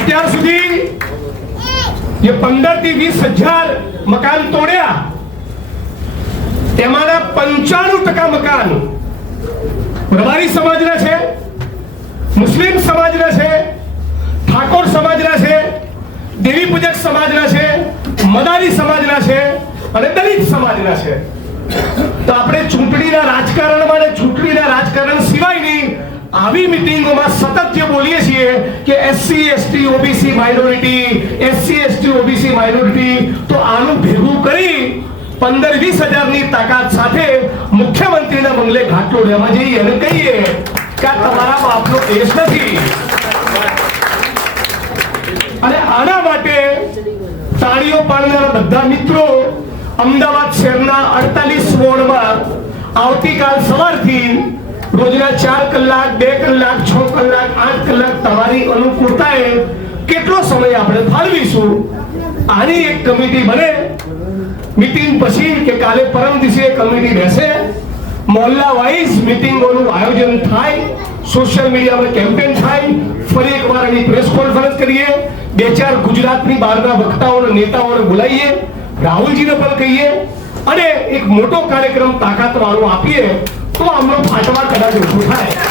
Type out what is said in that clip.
અત્યાર સુધી જે પંદરથી વીસ હજાર મકાન તોડ્યા, તેમાંના પંચાણું ટકા મકાન રબારી સમાજના છે, મુસ્લિમ સમાજના છે, ઠાકોર સમાજના છે, દેવી પૂજક સમાજના છે, મદારી સમાજના છે અને દલિત સમાજના છે. તો આપણે ચૂંટણીના રાજકારણમાં અને ચૂંટણીના રાજકારણ સિવાયની આવી મિટિંગોમાં સતત બોલીએ છીએ કે SC ST OBC minority SC ST OBC minority તો આનું ભેગું કરી પંદર વીસ હજારની તાકાત સાથે મુખ્યમંત્રીના બંગલે ઘાટ લેવા જઈએ અને કહીએ કે આ તમારા બાપનો દેશ નથી. અને આના માટે તાળીઓ પાડનારા બધા મિત્રો અમદાવાદ શહેરના અડતાલીસ વોર્ડમાં આવતીકાલ સવારથી રોજના ચાર કલાક, બે કલાક, છ કલાક તમારી અનુકૂળતાએ કેટલો સમય આપણે ફાળવીશું? આની એક કમિટી બને. મીટિંગ પછી કે કાલે પરમ દિવસે કમિટી બેસે. મોહલ્લા વાઇઝ મીટિંગોનું આયોજન થાય. સોશિયલ મીડિયામાં કેમ્પેન થાય. ફરી એકવાર એની પ્રેસ કોન્ફરન્સ કરીએ. બે ચાર ગુજરાતની બહારના વક્તાઓને, નેતાઓને બોલાવીએ. રાહુલજીને પણ કહીએ. અને એક મોટો કાર્યક્રમ તાકાત વાળો આપીએ તો આમનો ફાટવા કદાચ ઓછું થાય.